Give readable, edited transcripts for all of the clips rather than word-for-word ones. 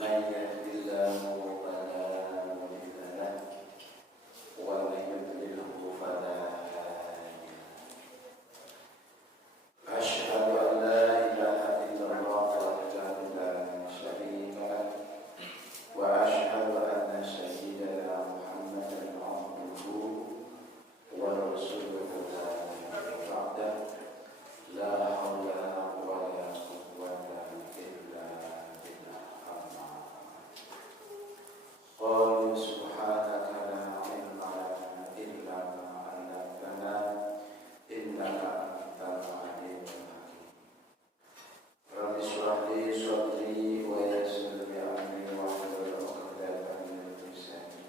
من يهد الله فلا مضل له ومن يضلله فلا هادي له. أشهد أن لا إله إلا الله وحده لا شريك له وأشهد أن سيدنا محمدا عبده ورسوله لا نبي بعده لا حول ولا قوة إلا بالله. قالوا سبحانك لا علم لنا إلا ما علمتنا إنك أنت العليم الحكيم. رب اشرح لي صدري ويسر لي أمري واحلل عقدة من لساني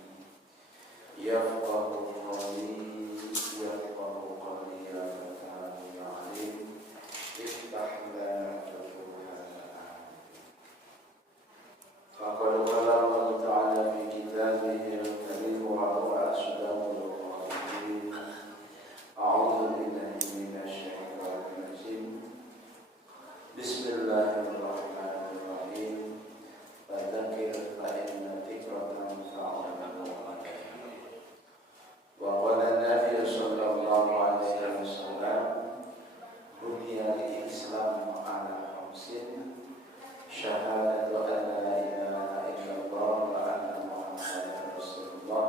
يفقهوا قولي يا فتاه يا عليم افتح لنا فتوح العالمين. فقد قال الله تعالى في كتابه الكريم وهو أصدق القائلين. أعوذ بالله من الشيطان الرجيم. بسم الله الرحمن الرحيم. فذكر فإن الذكرى تنفع المؤمنين. وقال النبي صلى الله عليه وسلم بني الإسلام على خمس: شهادة أن لا إله إلا الله وأن محمدا رسول الله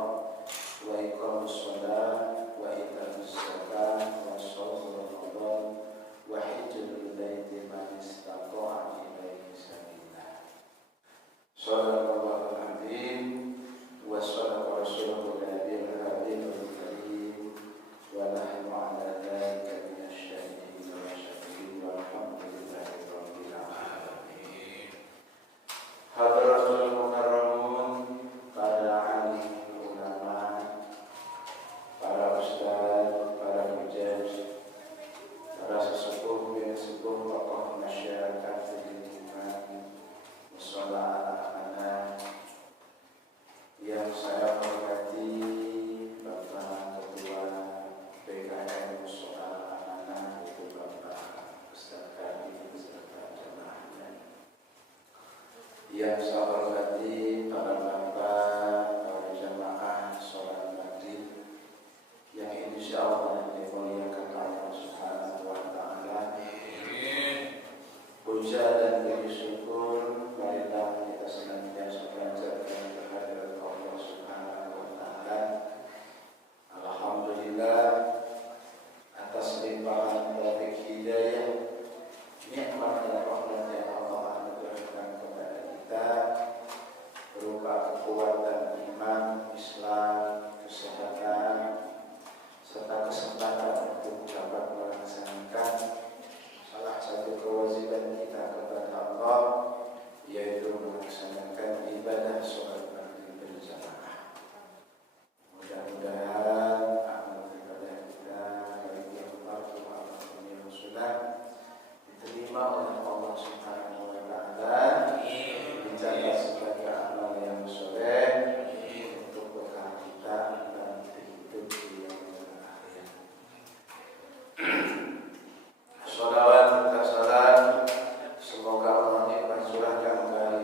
وإقام الصلاة وإيتاء الزكاة وصوم رمضان وحج البيت من استطاع إليه سبيلا. صدق الله العظيم وصدق رسوله النبي الحبيب الكريم ونحن على ذلك من الشاهدين والشاكرين والحمد لله رب العالمين. Hadratul mukarramun, para alim ulama, para ustaz, para hujjaj, para sesepuh yang sepuh tokoh masyarakat di lingkungan mushola anak-anak yang saya hormati, Bapak Ketua PKN Mushola anak-anak, itu Bapak Ustaz Kadi beserta jemaahnya. Yang saya hormati para bapak, para jemaah sholat maghrib yang insya Allah dimuliakan Allah Subhanahu wa Ta'ala. Puja dan puji syukur marilah kita senantiasa panjatkan kehadirat Allah Subhanahu wa Ta'ala. Alhamdulillah atas limpahan taufik hidayah, nikmat dan rahmat yang Allah anugerahkan kepada kita berupa kekuatan iman, Islam, kesehatan, serta kesempatan untuk dapat melaksanakan salah satu kewajiban kita kepada Allah, yaitu melaksanakan ibadah sholat maghrib berjamaah. Mudah-mudahan amal ibadah kita baik yang fardu maupun yang sunnah diterima oleh Allah Subhanahu wa Ta'ala, dicatat sebagai amal yang soleh untuk bekal kita nanti hidup di yaumil akhir. Sholawat serta salam semoga Allah limpah curahkan kepada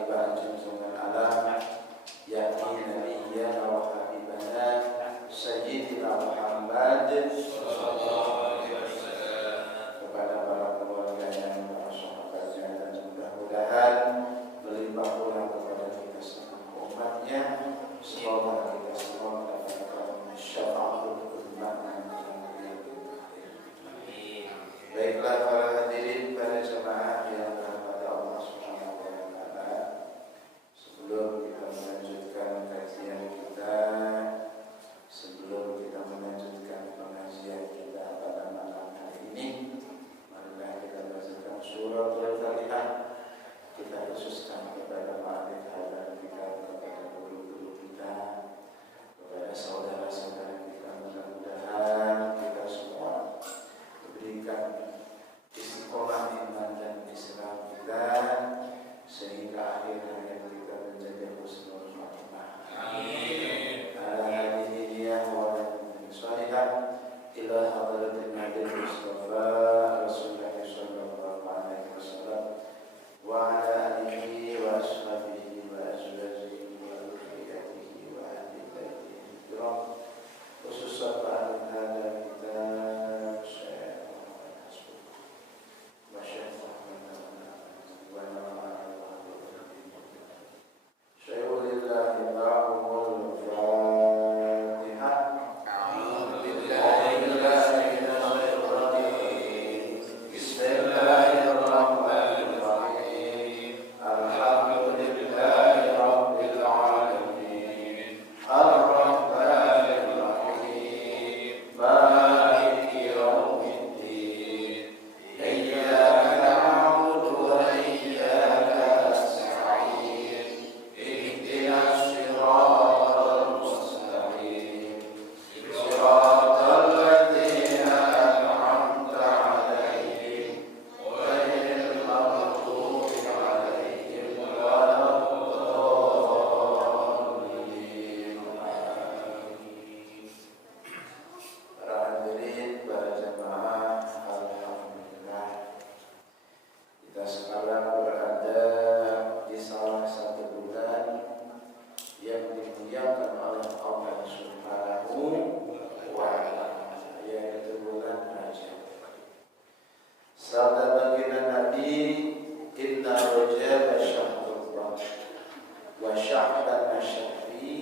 wa sya'ban syahri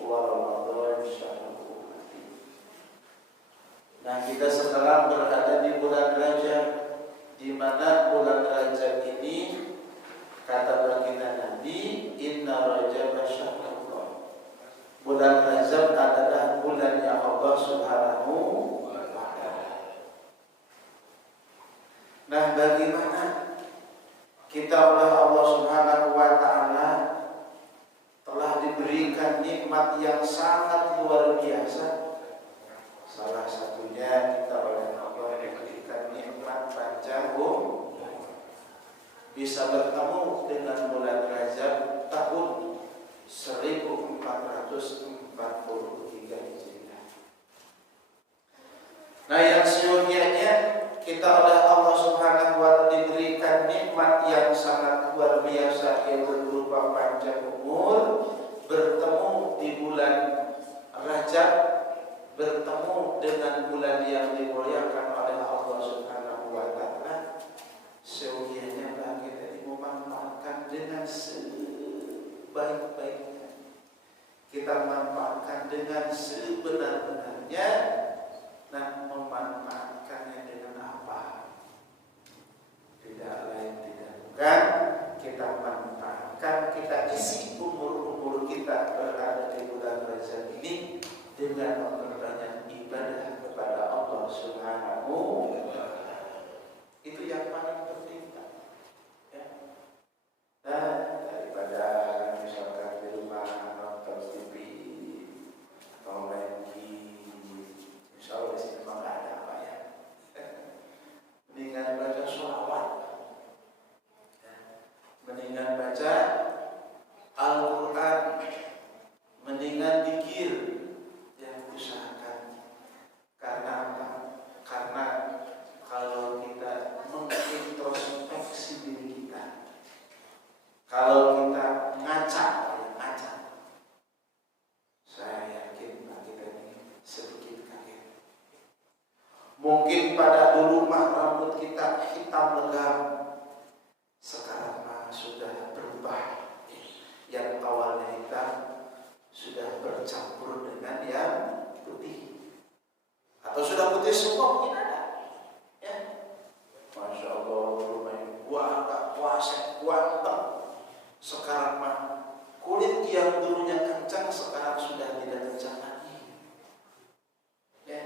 wa Ramadan syahrul ummati. Nah, kita sekarang berada di bulan Rajab, di mana bulan Rajab ini kata baginda Nabi, inna Rajab syahrullah. Bulan Rajab adalah bulan yang Allah Subhanahu wa ta'ala. Nah, bagaimana kita oleh Allah Subhanahu wa ta'ala telah diberikan nikmat yang sangat luar biasa. Salah satunya kita oleh Allah diberikan nikmat panjang bisa bertemu dengan bulan Rajab tahun 1443 Hijriah. Nah, yang seyogianya kita oleh Allah Subhanahu wa ta'ala diberikan nikmat yang sangat luar biasa, yaitu berupa panjang umur, bertemu di bulan Rajab, bertemu dengan bulan yang dimuliakan oleh Allah Subhanahu wa ta'ala. Seyogianya kita memanfaatkan dengan sebaik-baiknya, kita manfaatkan dengan sebenar-benarnya. Nah, memanfaatkannya dengan apa? Tidak lain tidak bukan kita manfaatkan, kita isi umur-umur kita berada di bulan Rajab ini dengan memperbanyak ibadah kepada Allah Subhanahu wa ta'ala. Itu yang paling penting, Pak. Ya. Nah, daripada misalkan di rumah nonton TV atau main insya Allah di sini memang nggak ada apa ya. Mendingan baca sholawat, mendingan baca Al-Quran, mendingan zikir. Ya, usahakan. Karena apa? Karena kalau kita mengintrospeksi diri kita, kalau kita ngaca, saya yakin kita ini sedikit kaget. Mungkin pada dulu mah rambut kita hitam legam, sekarang mah sudah berubah. Yang awalnya hitam sudah bercampur dengan yang putih, atau sudah putih semua mungkin ada. Ya, Masya Allah, lumayan gua agak kuasa kuanteng. Sekarang mah kulit yang dulunya kencang sekarang sudah tidak kencang lagi. Ya,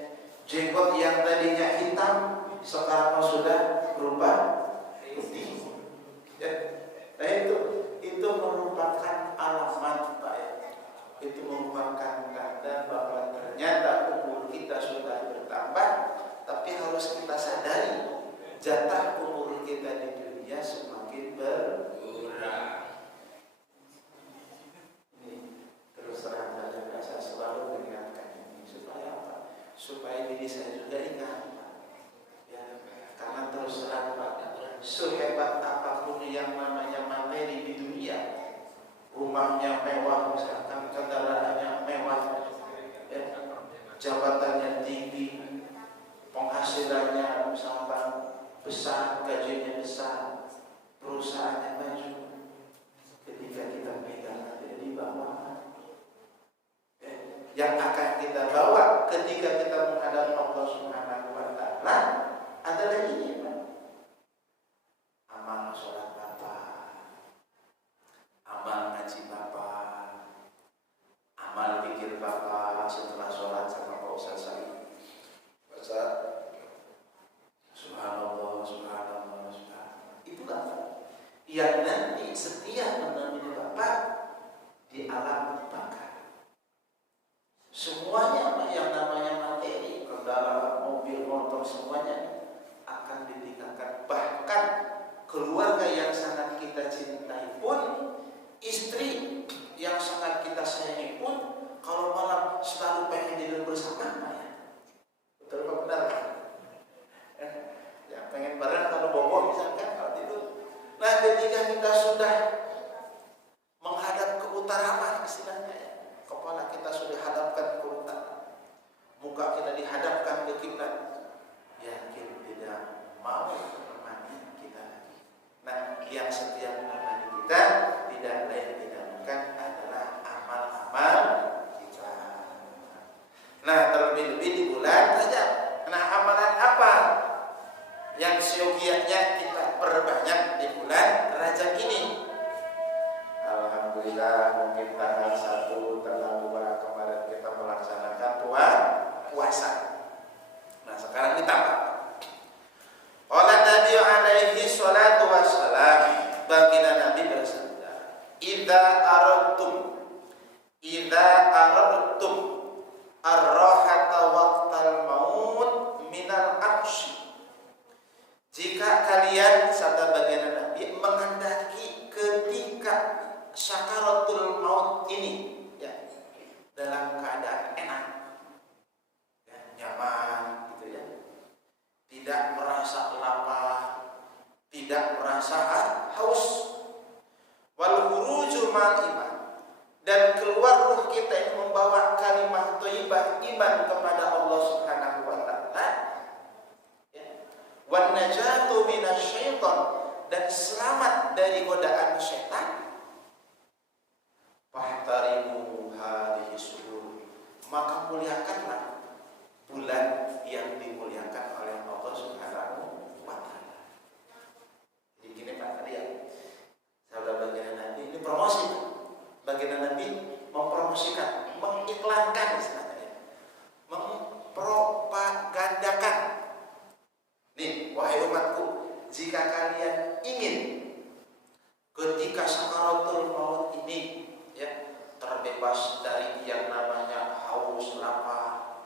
jenggot yang tadinya hitam sekarang sudah berubah putih. Ya, nah itu merupakan alamat, Pak. Itu merupakan tanda bahwa ternyata umur kita sudah bertambah, tapi harus kita sadari jatah umur kita di dunia semakin berkurang. Ini terus terang saja saya selalu mengingatkan ini supaya apa? Supaya diri saya juga ingat, Pak. Ya, karena terus terang, Pak, sehebat apapun yang namanya materi di dunia, rumahnya mewah, misalkan kendaraannya mewah, ya, jabatannya tinggi, penghasilannya misalkan besar, gajinya besar, perusahaannya maju, ketika kita pegang tidak dibawa. Yang akan kita bawa ketika kita menghadap Allah Subhanahu wa ta'ala adalah ini, Pak. Amal sholat Bapak, amal ngaji Bapak, amal pikir Bapak setelah sholat sama Pak Ustaz Said. Baca Subhanallah, Subhanallah, Subhanallah. Itulah yang nanti setia menemani Bapak di alam bakar. Semuanya yang namanya materi, kendaraan, mobil, motor, semuanya akan ditinggalkan. Bahkan keluarga yang sangat kita cintai pun, istri yang sangat kita sayangi pun, kalau malam selalu pengen tidur bersama, ya. Betul apa benar? Ya, pengen bareng kalau bobo misalkan kalau tidur. Nah, ketika kita sudah menghadap ke utara, istilahnya, ya, kepala kita sudah hadapkan ke utara, muka kita dihadapkan ke kiblat, yakin tidak mau menemani kita lagi. Nah, yang setia menemani kita tidak lain tidak bukan alhamdulillah mungkin tanggal 1, tanggal 2 kemarin kita melaksanakan puasa. Nah sekarang ditambah. Qala Nabi alaihi salatu wassalam, baginda Nabi bersabda, idza aradtum ar-rahata waqtal maut minal arsy. Jika kalian, sabda baginda Nabi, menghendaki ketika sakaratul maut ini ya, dalam keadaan enak ya, nyaman gitu ya, tidak merasa lapar, tidak merasa haus, wal khuruju mal iman, dan keluar ruh kita ini membawa kalimah thayyibah iman kepada Allah Subhanahu wa taala ya, wan najatu minasyaiton, dan selamat dari godaan setan. Fahtarimu hadhihi syuhur, maka muliakanlah bulan yang dimuliakan oleh Allah Subhanahu wa taala. Jadi gini Pak tadi ya, sahabat baginda Nabi ini promosi. Baginda Nabi mempromosikan, mengiklankan istilahnya, mempropagandakan. Nih, wahai umatku, jika kalian ingin ketika sakaratul maut ini ya, terbebas dari yang namanya haus, lapar,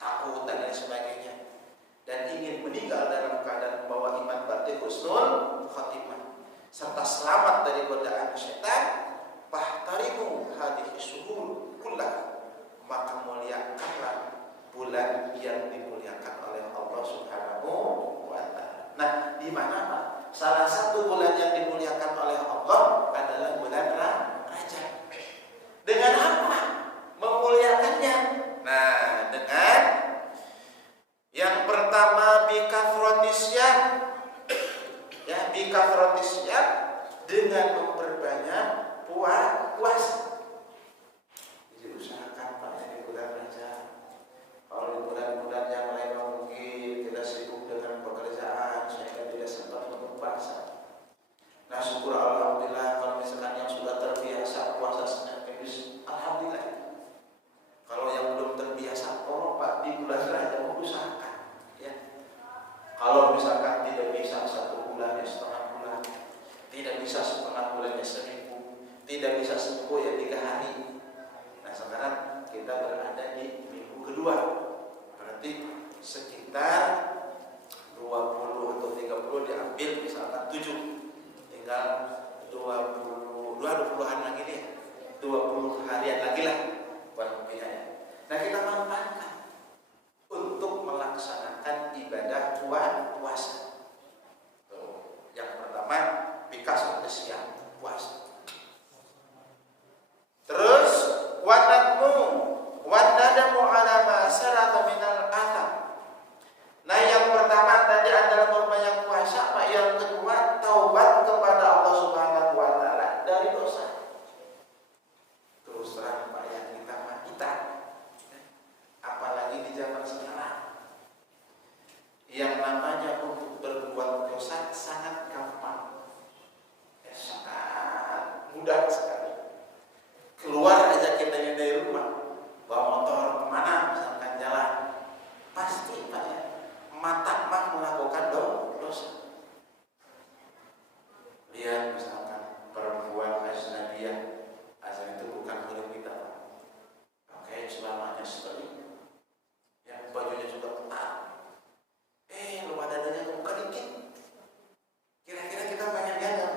takut dan lain sebagainya, dan ingin meninggal dalam keadaan membawa iman batin husnul khatimah serta selamat dari godaan setan, fahtarimu hadhihi syuhur kullah, maka muliakanlah bulan yang dimuliakan oleh Allah Subhanahu wa taala. Nah, di mana Pak? Salah satu bulan yang dimuliakan oleh Allah adalah bulan Rajab. Dengan apa memuliakannya? Nah, dengan yang pertama bikafrotisyan, ya bikafrotisyan, dengan memperbanyak puasa. Jadi usahakan Pak di bulan Rajab. Kalau di bulan-bulan yang lain mungkin tidak sibuk dengan pekerjaan sehingga tidak sempat untuk puasa. Nah syukur alhamdulillah kalau misalkan yang sudah terbiasa puasa Senin Kamis, alhamdulillah. Kalau yang belum terbiasa, tolong Pak di bulan Rajab usahakan ya. Kalau misalkan tidak bisa 1 bulan ya setengah bulan, tidak bisa setengah bulan ya seminggu, tidak bisa seminggu ya 3 hari. Nah sekarang kita berada di minggu kedua, berarti sekitar 20 atau 30 diambil misalkan 7, tinggal 20-an lagi nih, 20 harian lagi lah buat ya. Nah kita manfaatkan untuk melaksanakan ibadah puasa. Tuh, yang pertama bikas siang puasa. Terus wadadamu ala ma sarata minal atham. Nah yang pertama tadi adalah memperbanyak puasa, Pak. Yang kedua taubat kepada Allah Subhanahu wa taala dari dosa. Terus terang Pak, yang kita apalagi di zaman sekarang yang namanya untuk berbuat dosa sangat gampang ya, sangat mudah sekali. Keluar aja kita dari rumah, bawa motor kemana misalkan jalan, pasti Pak ya, mata mah melakukan dosa. Lihat misalkan perempuan ajnabiyah, asal itu bukan murid kita Pak, pakai selamanya sekali ya, bajunya juga ketat, luar dadanya kebuka dikit, kira-kira kita pengen lihat nggak?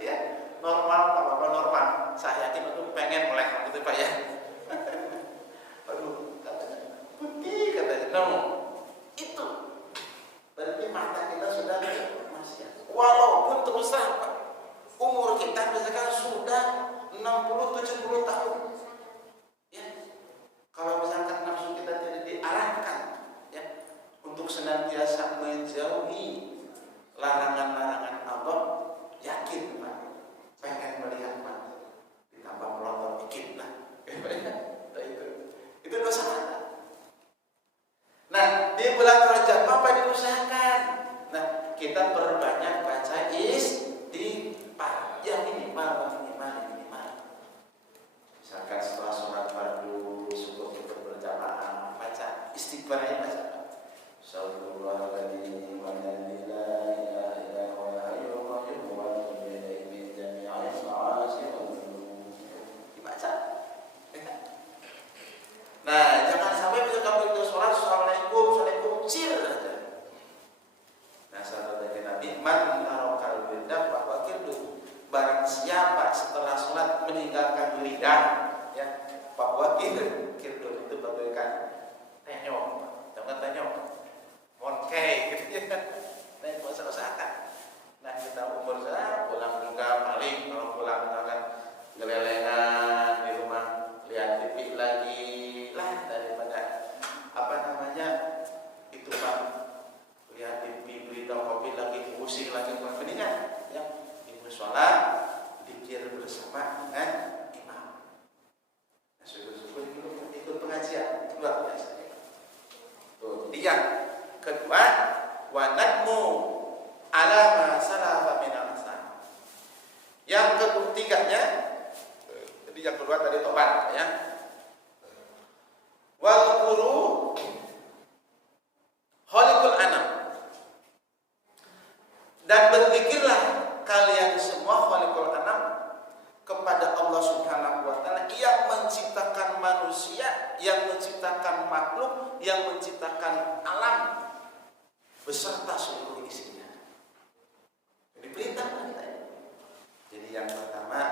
Ya normal apa normal, saya yakin itu pengen melek gitu Pak ya. Aduh katanya putih katanya, no itu berarti mata kita sudah masih, walaupun terus terang Pak, umur kita misalkan sudah 60-70 tahun ya, kalau misalkan nafsu kita tidak diarahkan ya untuk senantiasa menjauhi larangan-larangan Allah, yakin Pak pengen melihat Pak ditambah melotot dikit lah itu dosa. Nah di bulan Rajab apa diusahakan? Nah kita perbanyak baca siapa setelah sholat meninggalkan lidah, ya, bahwa kir itu bagaikan tenyok, jangan tenyok, monkey, gitu ya. Nah, usahakan. Nah, kita umur saya pulang juga paling kalau pulang misalkan gelelengan di rumah, lihat TV lagi lah daripada apa namanya itu Pak, lihat TV berita kopi lagi pusing lagi, mendingan ya di musola dikir bersama dengan imam. Nah, syukur-syukur ikut pengajian luar biasa. Tuh, jadi yang kedua, wanatmu ala ma salafa min al-hasan. Yang ketiganya, jadi yang kedua tadi tobat ya. Wal quru khaliqul anam. Dan berzikirlah kalian semua khaliqul anam kepada Allah Subhanahu wa taala yang menciptakan manusia, yang menciptakan makhluk, yang menciptakan alam beserta seluruh isinya. Ini perintah kita. Jadi yang pertama,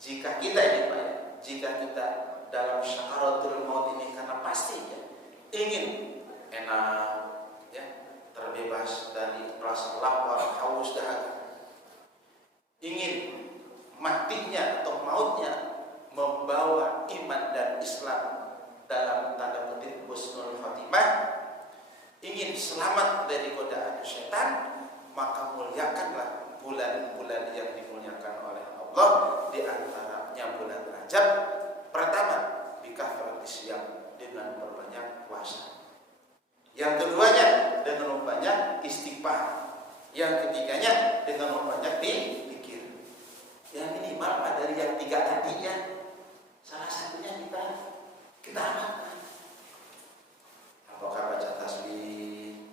jika kita ini Pak, jika kita dalam syaharatul maut ini karena pasti ya, ingin enak ya, terbebas dari rasa lapar, haus, dahaga, ingin matinya atau mautnya membawa iman dan Islam dalam tanda petik husnul khatimah, ingin selamat dari godaan syaitan, maka muliakanlah bulan-bulan yang dimuliakan oleh Allah, di antaranya bulan Rajab. Pertama, bikafaratis siyam, dengan berbanyak puasa. Yang keduanya dengan memperbanyak istighfar. Yang ketiganya dengan memperbanyak zikir. Yang minimal dari yang tiga tadinya, salah satunya kita amalkan. Apakah baca tasbih,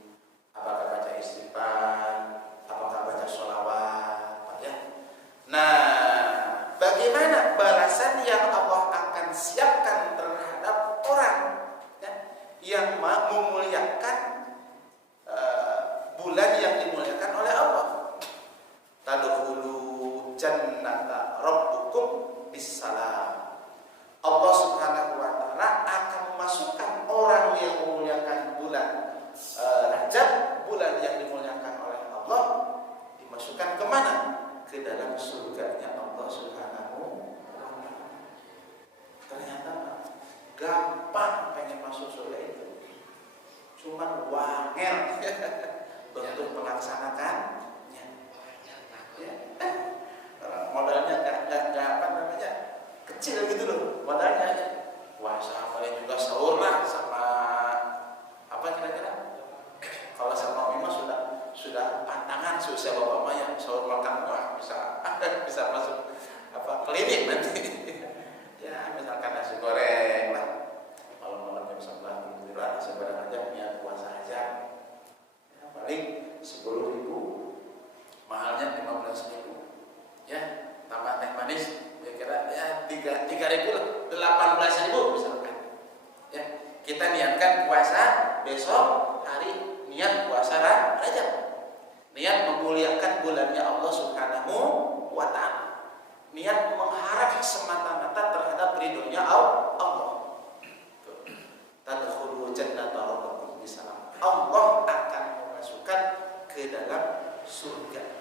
apakah baca istighfar, apakah baca sholawat, ya. Nah, bagaimana balasan yang Allah akan siapkan terhadap orang ya, yang memuliakan bulan yang dimuliakan oleh Allah? Tadkhulu jannata rabbukum bisalam. Allah Subhanahu wa taala akan memasukkan orang yang memuliakan bulan Rajab, bulan yang dimuliakan oleh Allah, dimasukkan kemana? Ke dalam surganya Allah Subhanahu wa taala. Ternyata gampang pengen masuk surga itu, cuman wangel untuk melaksanakannya. Ya. Modalnya nggak apa namanya, kecil gitu loh modalnya. Puasa paling juga sahur lah, sama apa kira-kira? Kalau sama Mima sudah pantangan susah bapak yang sahur makan, wah bisa masuk apa klinik nanti. Ya misalkan nasi goreng lah, malam-malam jam 11 tidur nasi goreng aja, niat puasa aja. Ya, paling 10.000, mahalnya 15.000. Ya, tambah teh manis kira-kira ya 3.000 lah, 18.000 misalkan. Ya, kita niatkan puasa besok hari, niat puasa Rajab, niat memuliakan bulannya Allah Subhanahu wa taala, niat mengharap semata-mata terhadap ridhonya Allah. Tadkhulu jannata rabbukum bisalam. Allah akan memasukkan ke dalam surga.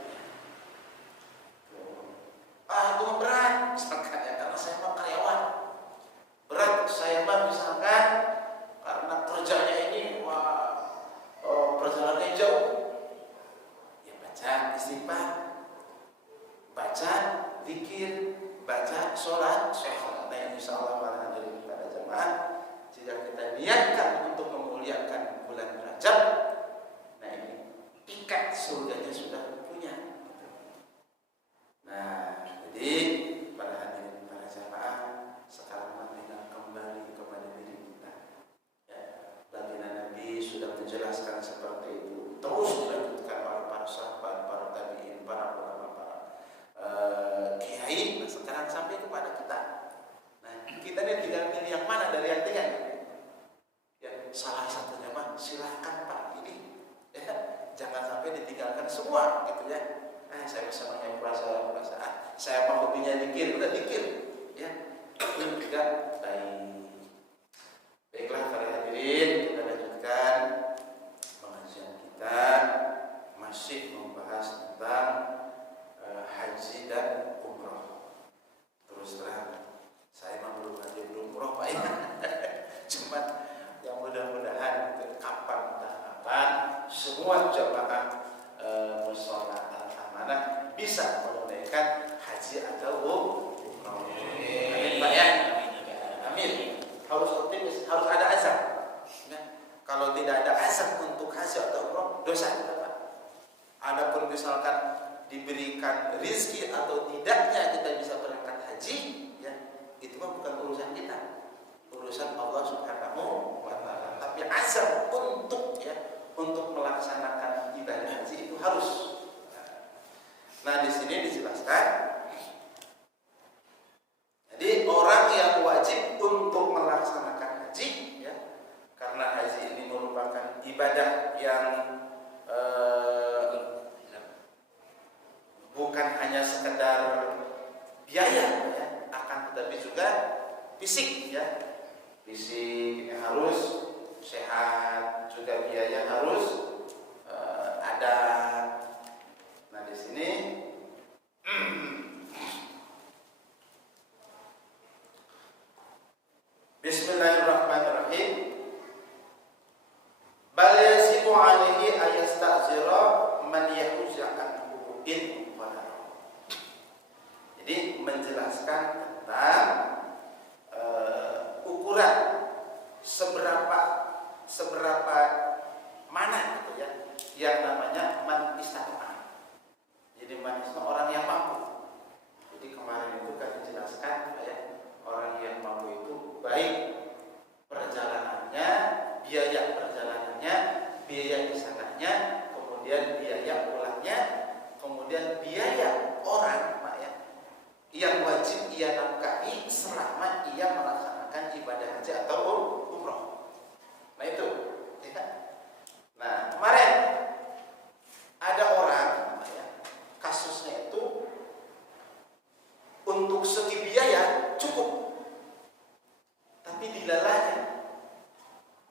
Itu berat misalkan ya, karena saya mah karyawan. Berat saya mah misalkan karena kerjanya ini perjalanannya jauh. Ya baca istighfar, baca zikir, baca sholat. Nah, insyaallah para hadirin pada jamaah, jika kita niatkan untuk memuliakan bulan Rajab, nah ini tiket surganya sudah punya. Nah, jadi para hadirin para jamaah, sekarang marilah kembali kepada diri kita. Ya, baginda Nabi sudah menjelaskan seperti itu. Terus dilanjutkan oleh para sahabat, para tabi'in, para ulama, para kiai. Nah, sekarang sampai kepada kita. Nah, kita ini tinggal pilih yang mana dari yang tiga. Ya, salah satunya mah silahkan Pak pilih. Ya, jangan sampai ditinggalkan semua, gitu ya. Saya bisa puasa. juga zikir, ya. Itu juga baik. Baiklah para hadirin, kita lanjutkan pengajian kita masih membahas tentang haji dan umroh. Terus terang, saya mah belum haji belum umroh Pak ya. Cuman yang mudah-mudahan kapan semua jamaah mushola al-amanah bisa menunaikan haji atau umroh. Amin Pak ya. Amin. Harus optimis, harus ada azam. Nah, kalau tidak ada azam untuk haji atau umroh, dosa kita Pak. Adapun misalkan diberikan rizki atau tidaknya kita bisa berangkat haji, ya itu mah bukan urusan kita, urusan Allah Subhanahu wa Ta'ala. Tapi azam untuk melaksanakan ibadah haji itu harus. Nah di sini dijelaskan, jadi orang yang wajib untuk melaksanakan haji, ya, karena haji ini merupakan ibadah yang bukan hanya sekedar biaya, ya, akan tetapi juga fisik, ya, fisik harus sehat, juga biaya harus ada. Nah di sini Bismillahirrahmanirrahim. Bal yasibu alaihi ayastazira man yahuja anhu in qadara. Jadi menjelaskan tentang ukuran seberapa mana gitu ya yang namanya man istata'a. Jadi man istata'a orang yang mampu. Jadi kemarin itu kan dijelaskan ya, orang yang mampu itu baik perjalanannya, biaya perjalanannya, biaya di sananya, kemudian biaya pulangnya, kemudian biaya orang Pak ya, yang wajib ia nafkahi selama ia melaksanakan ibadah haji atau umroh. Nah itu ya. Nah kemarin ada orang ya, kasusnya itu untuk segi biaya cukup, tapi dilalahnya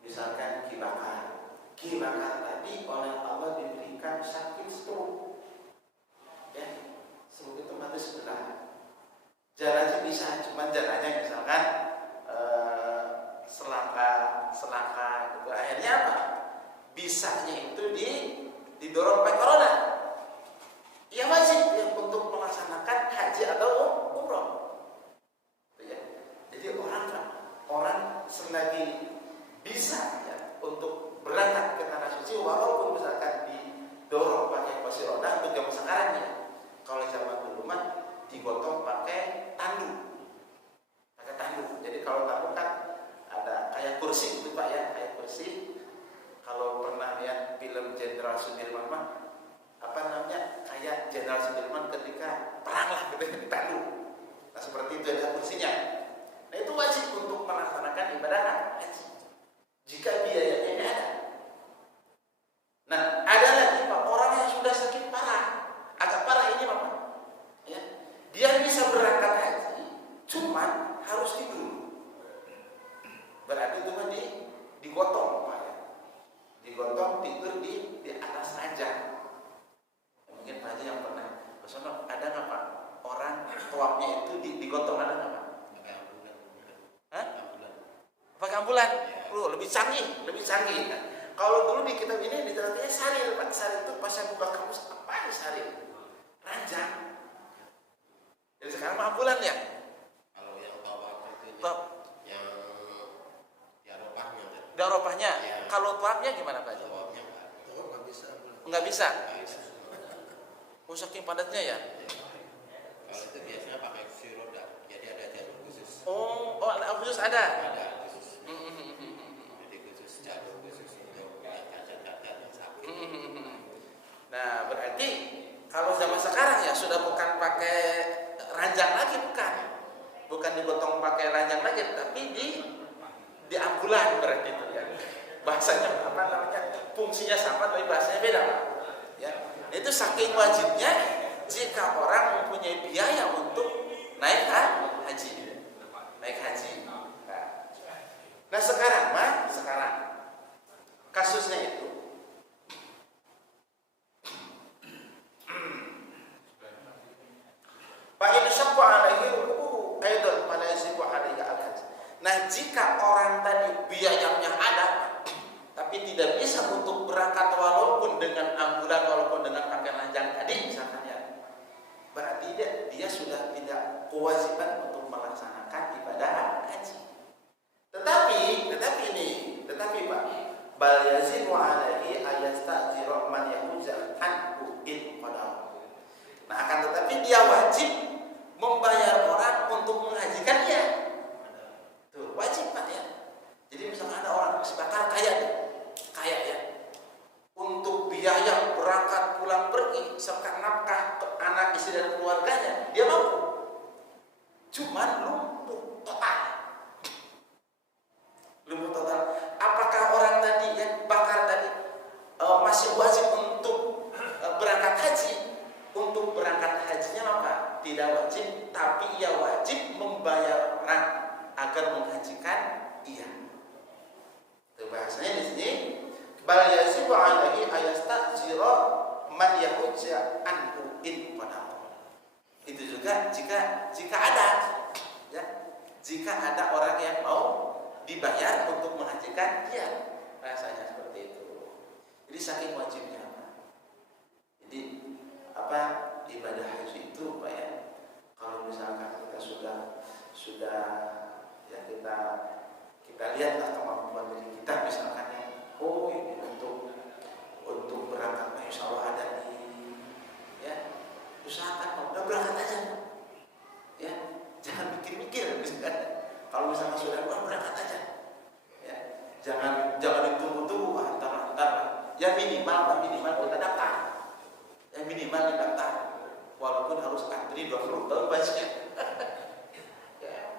misalkan kibakar tadi oleh Allah diberikan sakit stroke, ya stroke itu mati sebelah, jalannya bisa, cuman jalannya misalkan selaka gitu. Akhirnya apa? Bisanya itu didorong pakai corona. Ia wajib ya, untuk melaksanakan haji atau umroh. Ya. Jadi orang selagi bisa ya, untuk berangkat ke tanah suci, walaupun misalkan didorong pakai kursi roda, untuk zaman sekarang ya. Kalau zaman dulu mah digotong pakai tandu. Jadi kalau tandu kan ada kayak kursi gitu Pak ya, kayak kursi. Kalau pernah lihat film Jenderal Sudirman mah apa namanya, kayak Jenderal Sudirman ketika perang lah gitu, ditandu. Nah seperti itu ada kursinya. Nah itu wajib untuk melaksanakan ibadah haji jika biayanya ini ada. Nah ada lagi Pak, orang yang sudah sakit parah, agak parah ini Pak ya, dia bisa berangkat haji, cuman harus tidur. Berarti itu mah digotong Pak ya, digotong tidur di atas ranjang. Mungkin Pak Haji yang pernah kesana, ada nggak Pak orang tuapnya itu digotong, ada nggak Pak? Hah? Pakai ambulan? Lebih canggih. Nah, kalau dulu di kitab ini diterangnya saril Pak. Saril itu pas saya buka kamus, apa saril? Ranjang. Jadi sekarang ambulan ya? Kalau yang tawaf itu yang di Eropahnya. Ya. Kalau tuapnya gimana Pak Haji? Tuapnya nggak bisa. Saking padatnya ya? Kalau itu biasanya pakai kursi roda, jadi ada jalur khusus. Khusus ada? Ada khusus. Jadi khusus jalur khusus untuk yang cacat-cacat yang sakit. Nah berarti kalau zaman sekarang ya sudah bukan pakai ranjang lagi, bukan digotong pakai ranjang lagi, tapi di ambulan berarti itu ya. Bahasanya apa namanya? Fungsinya sama tapi bahasanya beda Pak. Ya. Itu saking wajibnya jika orang mempunyai biaya untuk naik haji. Naik haji. Nah sekarang kasusnya itu Pak ini syaqqa alaihi ruku'uhu aidan fala yasiqu alaihi al-hajj. Nah, jika orang tadi biayanya ada tapi tidak bisa untuk berangkat walaupun dengan ambulan, walaupun dengan pakaian lanjang tadi misalkan ya, berarti dia sudah tidak kewajiban untuk melaksanakan ibadah haji. Tetapi Pak, bal yazinu alaihi ayastajira man yahuja anhu in qadar. Nah, akan tetapi dia wajib membayar orang untuk menghajikan dia. Tuh, wajib Pak ya. Jadi misalnya ada orang si bakar kaya ya. Untuk biaya berangkat pulang pergi serta nafkah ke anak istri dan keluarganya, dia mampu. Cuman lumpuh total. Apakah orang tadi yang bakar tadi masih wajib untuk berangkat haji? Untuk berangkat hajinya apa? Tidak wajib, tapi ia wajib membayar orang agar menghajikan ia. Itu bahasanya di sini. Bal yazibu alaihi ayastajira man yahujja anhu in qadar. Itu juga jika ada ya, jika ada orang yang mau dibayar untuk menghajikan dia, rasanya seperti itu. Jadi saking wajibnya apa? Jadi apa ibadah haji itu Pak ya, kalau misalkan kita sudah ya kita lihatlah kemampuan diri kita misalkan ya, oh ini untuk berangkat insya Allah ada nih ya, usahakan udah berangkat aja ya, jangan mikir-mikir misalkan. Kalau misalkan sudah berangkat aja ya, jangan ditunggu-tunggu antar ya, minimal kita daftar ya, minimal daftar walaupun harus antri 20 tahun banyak ya,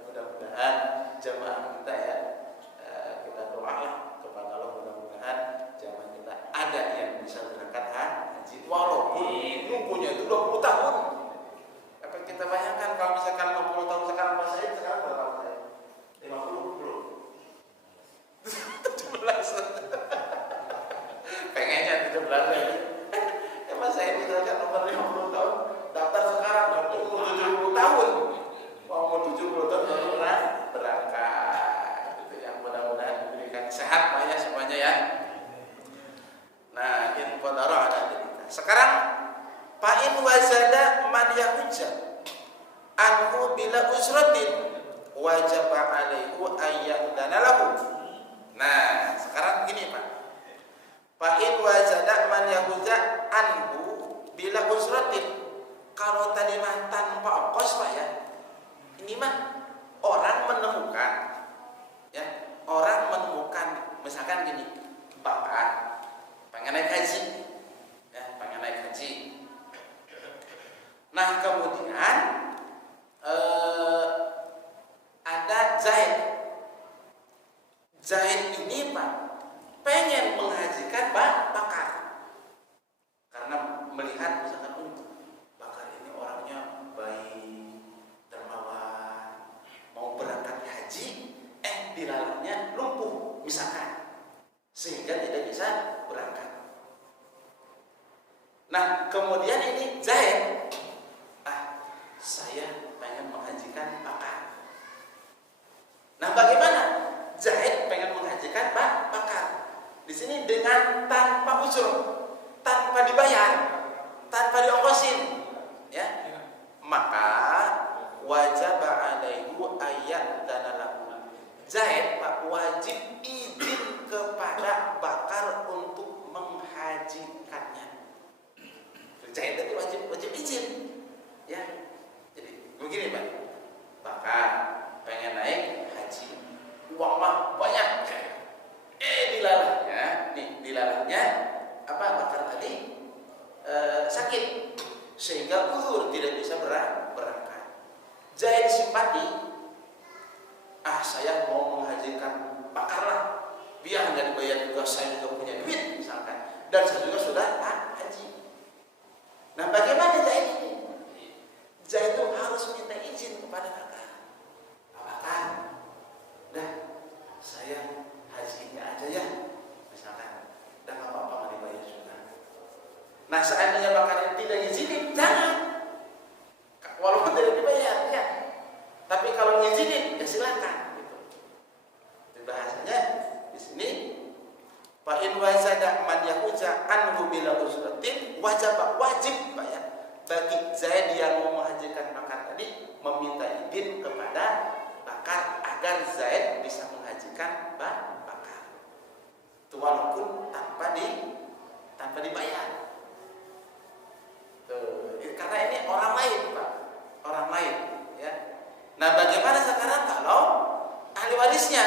mudah-mudahan jamaah kita ya, kita doalah kepada Allah, mudah-mudahan jamaah kita ada yang bisa berangkat haji walaupun nunggunya itu 20 tahun. Apa kita bayangkan kalau misalkan 50 tahun sekarang berapa tahun saya? 50 belum 17 pengennya 17 lagi ya mas, saya misalkan nomor 50 tahun daftar sekarang umur 70 tahun mau 70 tahun baru berangkat gitu ya. Mudah-mudahan diberikan sehat Pak ya semuanya ya. Nah, in qadara ada kita. Sekarang fa in wazada man yahujja anhu bila usratin wajib alaihi ayyadana lahu. Nah, sekarang gini Pak. Fa in wazada man yahujja anhu bila usratin. Kalau tadi mah tanpa ongkos Pak ya. Ini mah orang menemukan ya, misalkan gini, Bapak pengen naik haji ya, nah kemudian ada Zaid ini Pak pengen menghajikan Bakar karena melihat misalkan Bakar ini orangnya baik, dermawan, mau berangkat haji dilalahnya lumpuh misalkan sehingga tidak bisa berangkat. Nah kemudian ini Zaid, saya pengen menghajikan Bakar. Nah bagaimana? Zaid pengen menghajikan Bakar. Di sini dengan tanpa ujur, tanpa dibayar, tanpa diongkosin, ya. Maka wajib alaihi ayyadana. Zaid Pak wajib izin kepada Bakar untuk menghajikannya. Zaid tadi wajib izin, ya. Jadi begini Pak, Bakar pengen naik haji, uang mah banyak, dilalahnya apa Bakar tadi sakit sehingga uzur tidak bisa berangkat. Zaid simpati, saya mau menghajikan Bakar lah, biar nggak dibayar juga, saya juga punya duit misalkan, dan saya juga sudah haji. Nah bagaimana Zaid ini? Zaid itu harus minta kalau ngizinin ya silakan gitu. Itu bahasanya di sini fa in wajada man yahuja anhu bila usratin wajib Pak ya bagi Zaid yang mau menghajikan Bakar tadi meminta izin kepada Bakar agar Zaid bisa menghajikan Bakar. Itu walaupun tanpa dibayar. Tuh, karena ini orang lain Pak, orang lain ya. Nah bagaimana sekarang kalau ahli warisnya?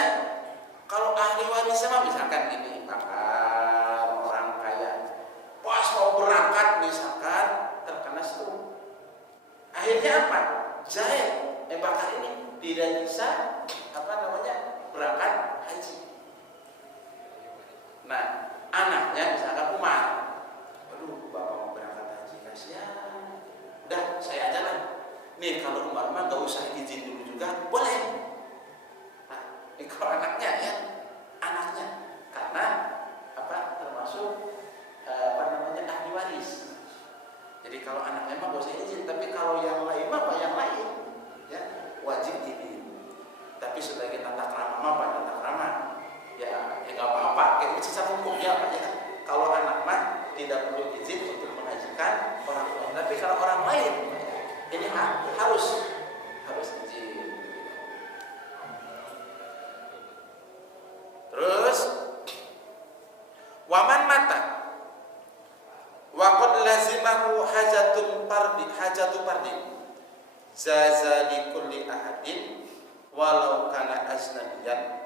Kalau ahli warisnya mah misalkan gini, Bakar orang kaya, pas mau berangkat misalkan terkena stroke. Akhirnya apa? Zaid Bakar ini tidak bisa berangkat haji. Nah anaknya misalkan Umar, aduh bapak mau berangkat haji kasihan, udah saya aja lah. Nih kalau Umar mah gak usah izin dulu juga boleh. Nah ini kalau anaknya ya, anaknya karena termasuk ahli waris. Jadi kalau anaknya mah gak usah izin, tapi kalau yang lain mah yang lain ya wajib izin. Tapi sebagai tata krama mah tata krama ya nggak apa-apa. Kayak secara hukumnya Pak ya. Kalau anak mah tidak perlu izin untuk menghajikan orang lain. Tapi kalau orang lain ini harus izin. Terus waman mata waqad lazimahu hajatu pardi zaza li kulli ahadin walau kana ajnabiyan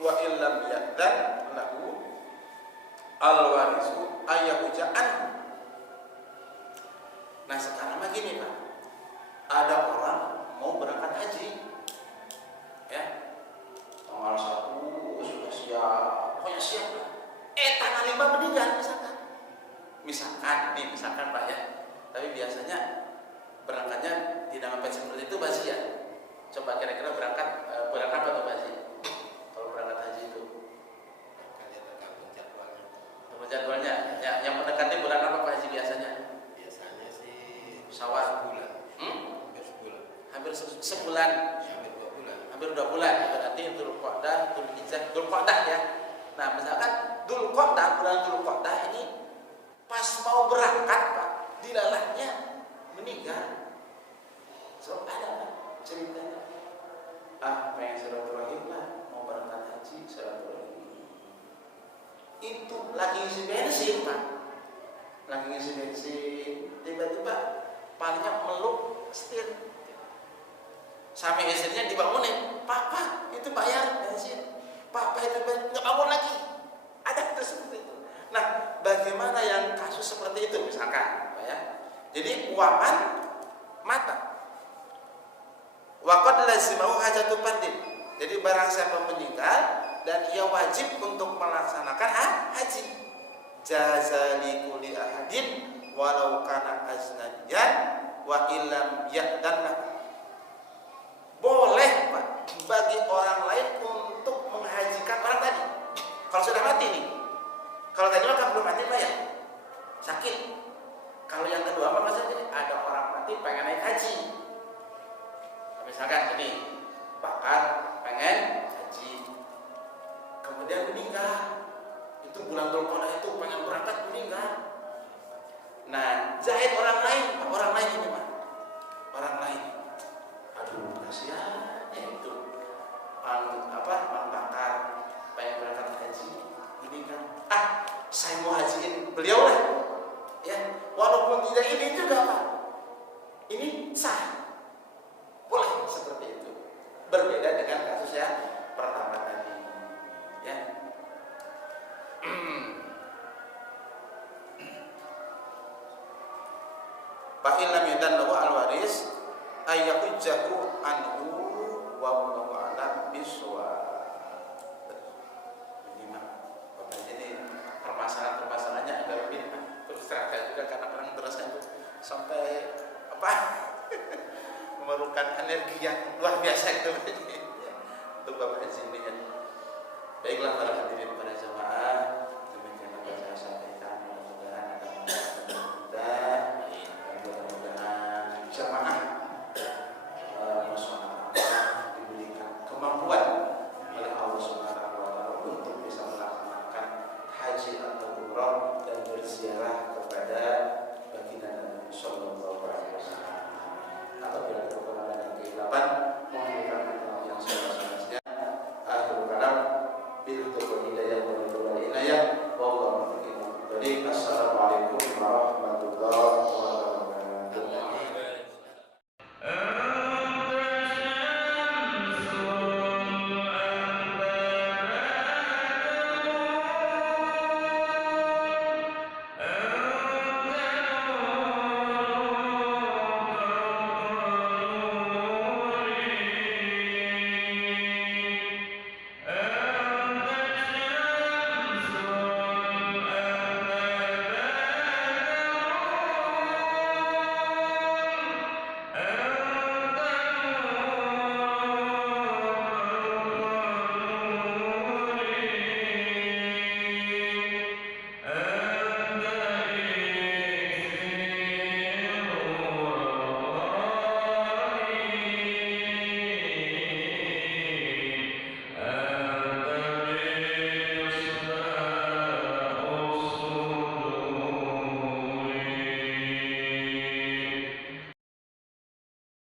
wa illam ya'dzan lahu al-warisu ayyahuja anhu. Nah sekarang begini Pak, ada orang mau berangkat haji ya, tanggal 1 sudah siap, pokoknya siap lah. Tanggal 5 meninggal misalkan Pak ya, tapi biasanya berangkatnya tidak sampai seperti itu Pak ya. Coba kira-kira berangkat bulan apa tuh Pak Haji? Kalau berangkat haji itu jadwalnya ya, yang mendekati bulan apa Pak Haji biasanya? Biasanya sih Syawal. Hampir sebulan. Hampir 2 bulan. Berarti Dzulqa'dah, Dzulhijjah, Dzulqa'dah ya. Nah, misalkan Dzulqa'dah, bulan Dzulqa'dah ini pas mau berangkat Pak, dilalahnya meninggal. So ada Pak ceritanya. Pengen silaturahim lah, mau berangkat haji silaturahim. Itu lagi ngisi bensin Pak, tiba-tiba palingnya meluk setir, sampai istrinya dibangunin, papa itu bayar bensin, papa itu nggak bangun lagi, ada terus seperti itu. Nah bagaimana yang kasus seperti itu misalkan Pak ya, jadi waman mata waqad lazimahu hajatu fardin. Jadi barang siapa meninggal dan ia wajib untuk melaksanakan haji, jaza li kulli ahadin walau kana ajnabiyan wa illam ya'dan. Boleh Pak bagi orang lain untuk menghajikan orang tadi. Kalau sudah mati nih. Kalau tadi kan belum mati Pak ya, sakit. Kalau yang kedua apa maksudnya? Ada orang mati pengen naik haji. Misalkan ini Bakar pengen haji, kemudian meninggal. Itu bulan Dzulqa'dah itu pengen berangkat meninggal. Nah, Zaid orang lain ini Pak. Orang lain. Aduh, kasihan ya itu. Bakar pengen berangkat haji, meninggal. Saya mau hajiin beliau lah. Ya, walaupun tidak ini juga Pak. Ini sah. Boleh seperti itu. Berbeda dengan kasus yang pertama tadi. Ya. Fa illam yadan lahu al-waris ayyahujjahu anhu wa wallahu a'lam bissawab. Ini mah jadi permasalahannya agak lebih terus terang juga karena orang terasa itu sampai memerlukan energi yang luar biasa itu untuk Bapak Haji ini ya. Baiklah para hadirin para jamaah, demikian apa saya sampaikan, mudah-mudahan ada manfaat bagi kita dan mudah-mudahan bisa maaf